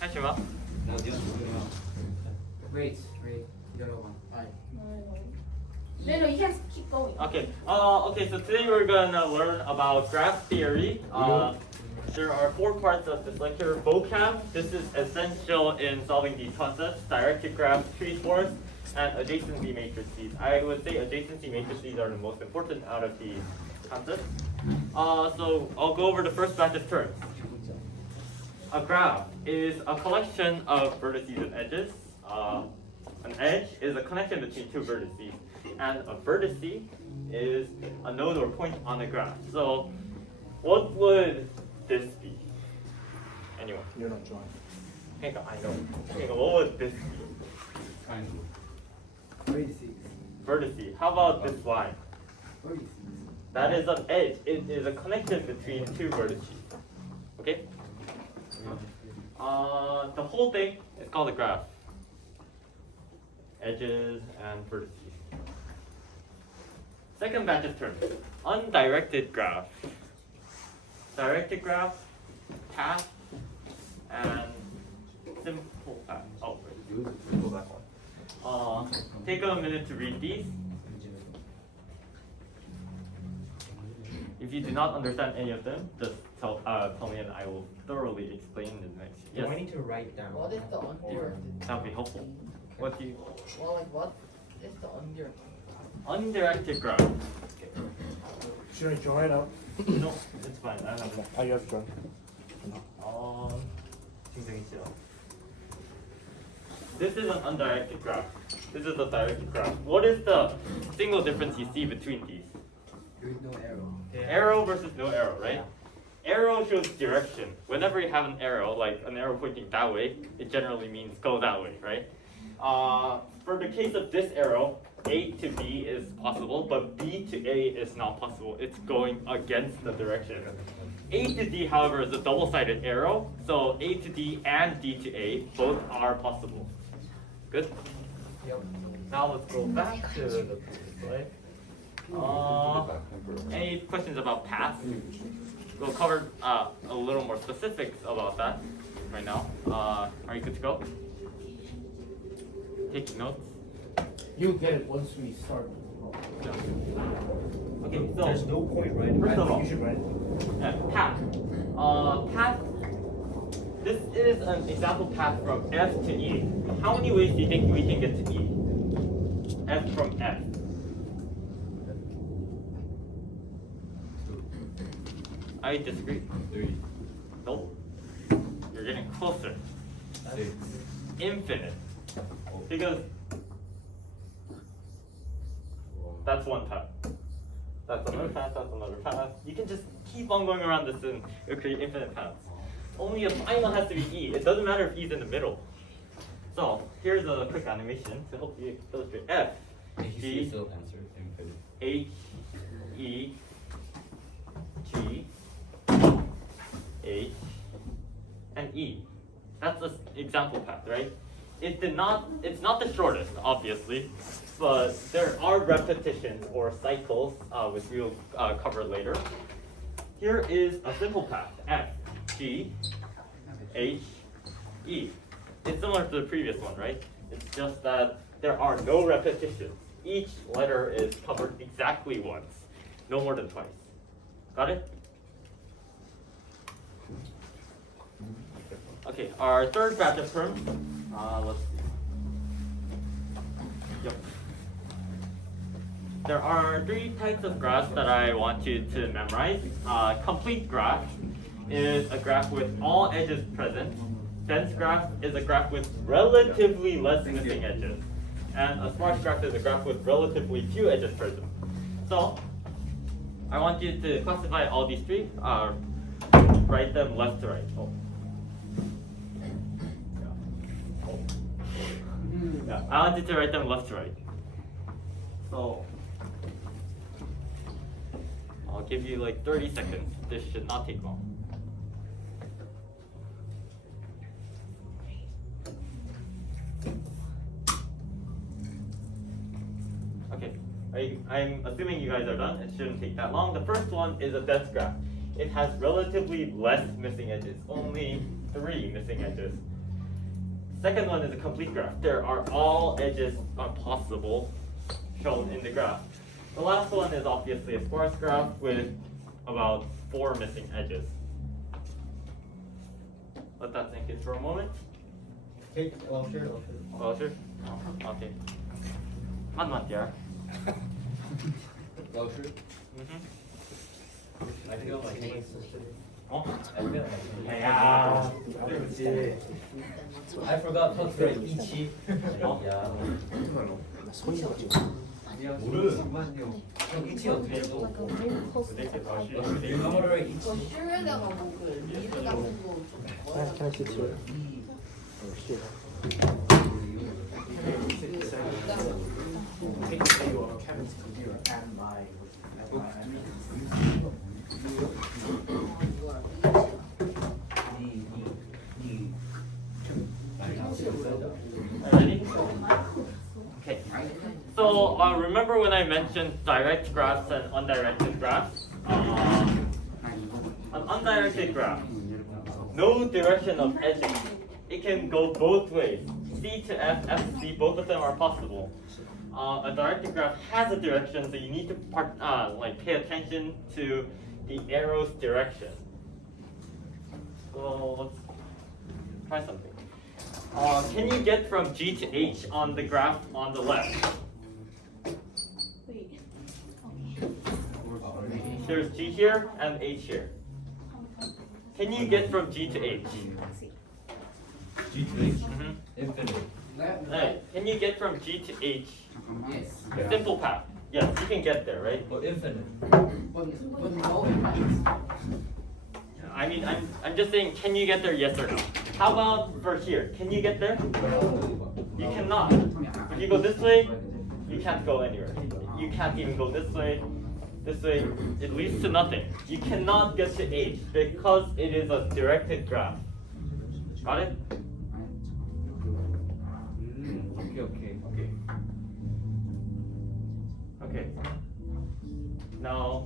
하지 마. Wait. You don't know one. No, you can keep going. Okay. Okay. So today we're gonna learn about graph theory. There are 4 parts of this lecture. Vocab. This is essential in solving these concepts. Directed graphs, tree forests, and adjacency matrices. I would say adjacency matrices are the most important out of these concepts. So I'll go over the first batch of terms. A graph is a collection of vertices and edges. An edge is a connection between 2 vertices, and a vertice is a node or point on a graph. So, what would this be? Anyone? You're not drawing. Hang on, I know. Hang on, what would this be? Vertice. How about this line? That is an edge. It is a connection between 2 vertices. Okay? The whole thing is called a graph. Edges and vertices. Second batch of terms. Undirected graph. Directed graph, path, and simple path. Oh, wait. Go back one. Take a minute to read these. If you do not understand any of them, just tell me and I will thoroughly explain the next. Do I need to write down? What is the undirected? That would be helpful. What do you? Well, like what is the undirected? Undirected graph. Should I draw it out? No, it's fine. I have it. You have to draw. 굉장히 싫어. This is an undirected graph. This is a directed graph. What is the single difference you see between these? There is no arrow. Arrow versus no arrow, right? Arrow shows direction. Whenever you have an arrow, like an arrow pointing that way, it generally means go that way, right? For the case of this arrow, A to B is possible, but B to A is not possible. It's going against the direction. A to D, however, is a double-sided arrow, so A to D and D to A both are possible. Good? Yep. Now let's go back to the slide. Any questions about paths? We'll cover a little more specifics about that right now. Are you good to go? Taking notes? You get it once we start. Yeah. Okay, so There's no point, right? first of all, You should write it. path. Path. This is an example path from F to E. How many ways do you think we can get to E? F from F. I disagree. 3, Nope. You're getting closer. 6, Infinite. Because that's one path. That's another path, that's another path. You can just keep on going around this and it'll create infinite paths. Only a final has to be E. It doesn't matter if E's in the middle. So here's a quick animation to help you illustrate. F, G, still answer infinite. H, E, G, H, and E. That's an example path, right? It's not the shortest, obviously, but there are repetitions or cycles, which we'll cover later. Here is a simple path, F, G, H, E. It's similar to the previous one, right? It's just that there are no repetitions. Each letter is covered exactly once, no more than twice. Got it? Okay, our third batch of terms. Let's see. Yep. There are 3 types of graphs that I want you to memorize. Complete graph is a graph with all edges present. Dense graph is a graph with relatively less missing edges. And a sparse graph is a graph with relatively few edges present. So, I want you to classify all these 3. Write them left to right. Oh. Yeah, I want you to write them left to right. So, I'll give you like 30 seconds. This should not take long. Okay, I'm assuming you guys are done. It shouldn't take that long. The first one is a dense graph. it has relatively less missing edges, only 3 missing edges. Second one is a complete graph. There are all edges possible shown in the graph. The last one is obviously a sparse graph with about 4 missing edges. Let that sink in for a moment. Okay, sure. Oh, sure? Okay. Man, dear. Closer? Mm-hmm. I feel like Oh? I feel like Yeah. I forgot touch 이치. 야. 모르는만요. 형 이치 어떻게 해도 일본어를 이치. 슈에다가 뭐그 리드 같은 거좀 Can I sit here? Take your Kevin's computer and my Ready? Okay. So remember when I mentioned direct graphs and undirected graphs? An undirected graph, no direction of edges. It can go both ways. C to F, F to C, both of them are possible. A directed graph has a direction, so you need to pay attention to the arrow's direction. So let's try something. Can you get from G to H on the graph on the left? Wait. There's G here and H here. Can you get from G to H? G to H. Mhm. Infinite. Right. Can you get from G to H? Yes. Yeah. Simple path. Yes, you can get there, right? But infinite. But no impact. I mean, I'm just saying, can you get there? Yes or no? How about for here? Can you get there? You cannot. If you go this way, you can't go anywhere. You can't even go this way. This way, it leads to nothing. You cannot get to H because it is a directed graph. Got it? Okay. Okay. Now,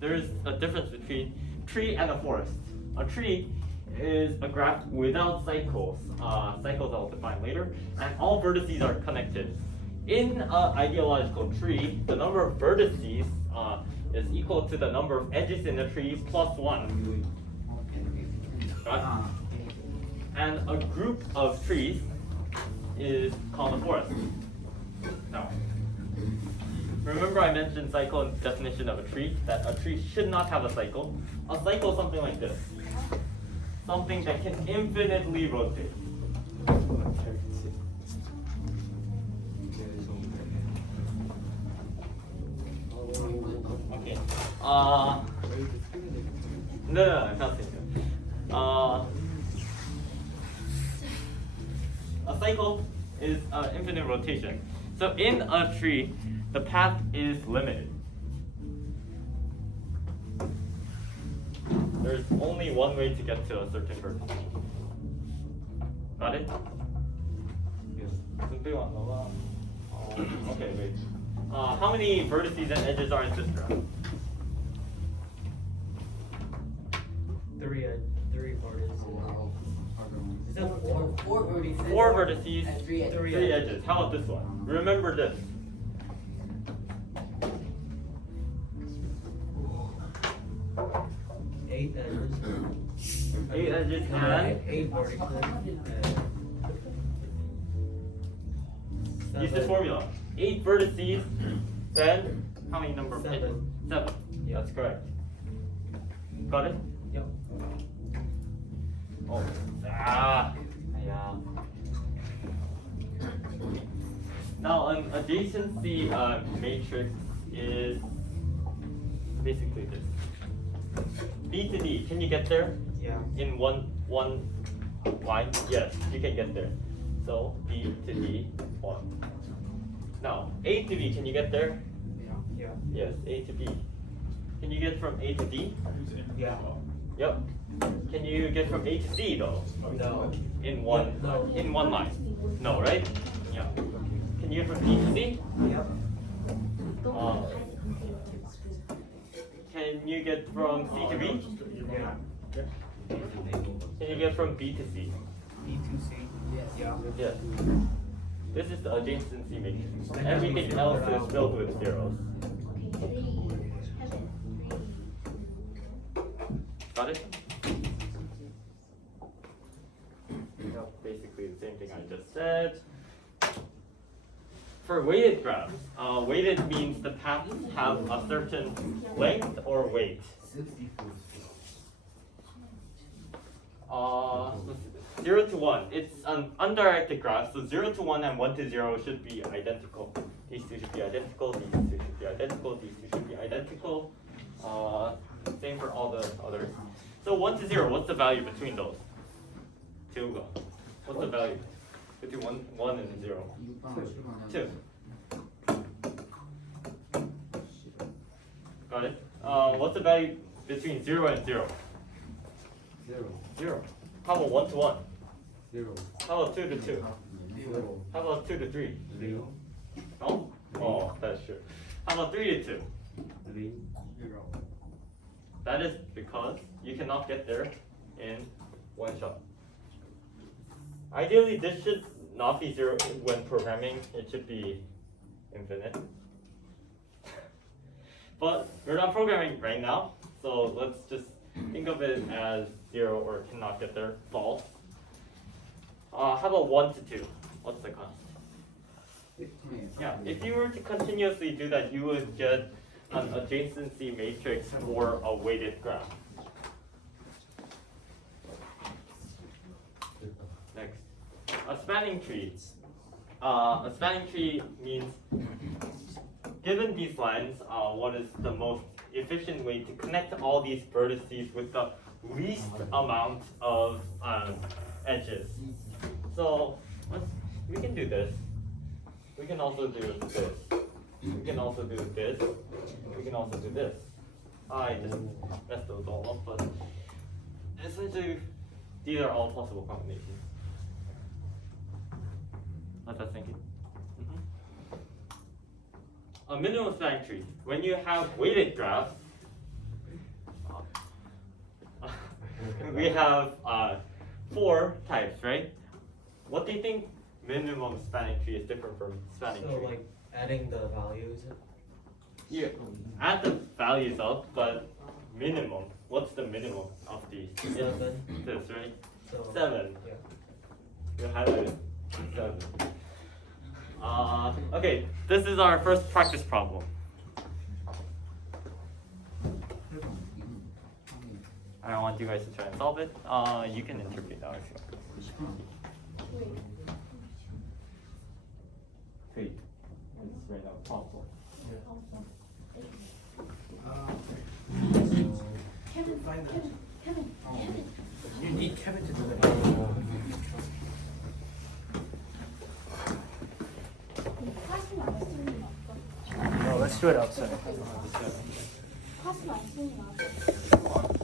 there's a difference between tree and a forest. A tree is a graph without cycles. Cycles I'll define later. And all vertices are connected. In an ideological tree, the number of vertices is equal to the number of edges in the tree plus 1. Right? And a group of trees is called a forest. Now, remember I mentioned cycle in the definition of a tree, that a tree should not have a cycle. A cycle is something like this. Something that can infinitely rotate. Okay. No, I can't think of it. A cycle is infinite rotation. So in a tree, the path is limited. There's only one way to get to a certain vertex. Got it? Okay, wait. How many vertices and edges are in this graph? Three parties. Is that Four vertices. 4 vertices, And 3 edges. 3 edges. How about this one? Remember this. Eight edges. 8 edges and Eight vertices. use this formula. 8 vertices, then how many number of edges? 7. Yeah. That's correct. Got it? Yep. Oh. Yeah. Now an adjacency matrix is basically this. B to D, can you get there? Yeah. In one line? Yes, you can get there. So B to D, 1. Now, A to B, can you get there? Yeah. Yes, A to B. Can you get from A to D? Yeah. Yep. Can you get from A to C though? No. In one No. in one line? No, right? Yeah. Can you get from D to C? Yep. Can Can you get from C to B? Yeah. Can you get from B to C? B to C. Yeah. Yes. This is the adjacency matrix. Everything else is filled with zeros. Got it? Basically the same thing I just said. For weighted graphs, weighted means the paths have a certain length or weight. 0 to 1, it's an undirected graph, so 0 to 1 and 1 to 0 should be identical. These two should be identical, these two should be identical, these two should be identical. Same for all the others. So 1 to 0, what's the value between those? 2. What's the value between 1 and 0? 2. Got it? What's the value between 0 and 0? 0. How about 1 to 1? 0. How about 2 to 2? 0. How about 2 to 3? 0. No? Oh, that's true. How about 3 to 2? 3. That is because you cannot get there in one shot. Ideally, this should not be 0 when programming. It should be infinite. But we're not programming right now, so let's just think of it as 0 or cannot get there, false. How about 1 to 2? What's the cost? Yeah, if you were to continuously do that, you would get an adjacency matrix for a weighted graph. Next, a spanning tree. A spanning tree means, given these lines, what is the most efficient way to connect all these vertices with the least amount of edges? So we can do this. We can also do this. We can also do this. We can also do this. I just messed those all up, but essentially these are all possible combinations. Let us think it. A minimum spanning tree. When you have weighted graphs, we have 4 types, right? What do you think minimum spanning tree is different from spanning So tree? like adding the values. You add the values up, but minimum. What's the minimum of these? It's 7. this, right? So 7. yeah. You highlighted 7. Okay, this is our first practice problem. I don't want you guys to try and solve it. You can interpret now if you want. Wait, it's right now possible. You need Kevin to do that. No, let's do it outside. 화수 안 쓰는 거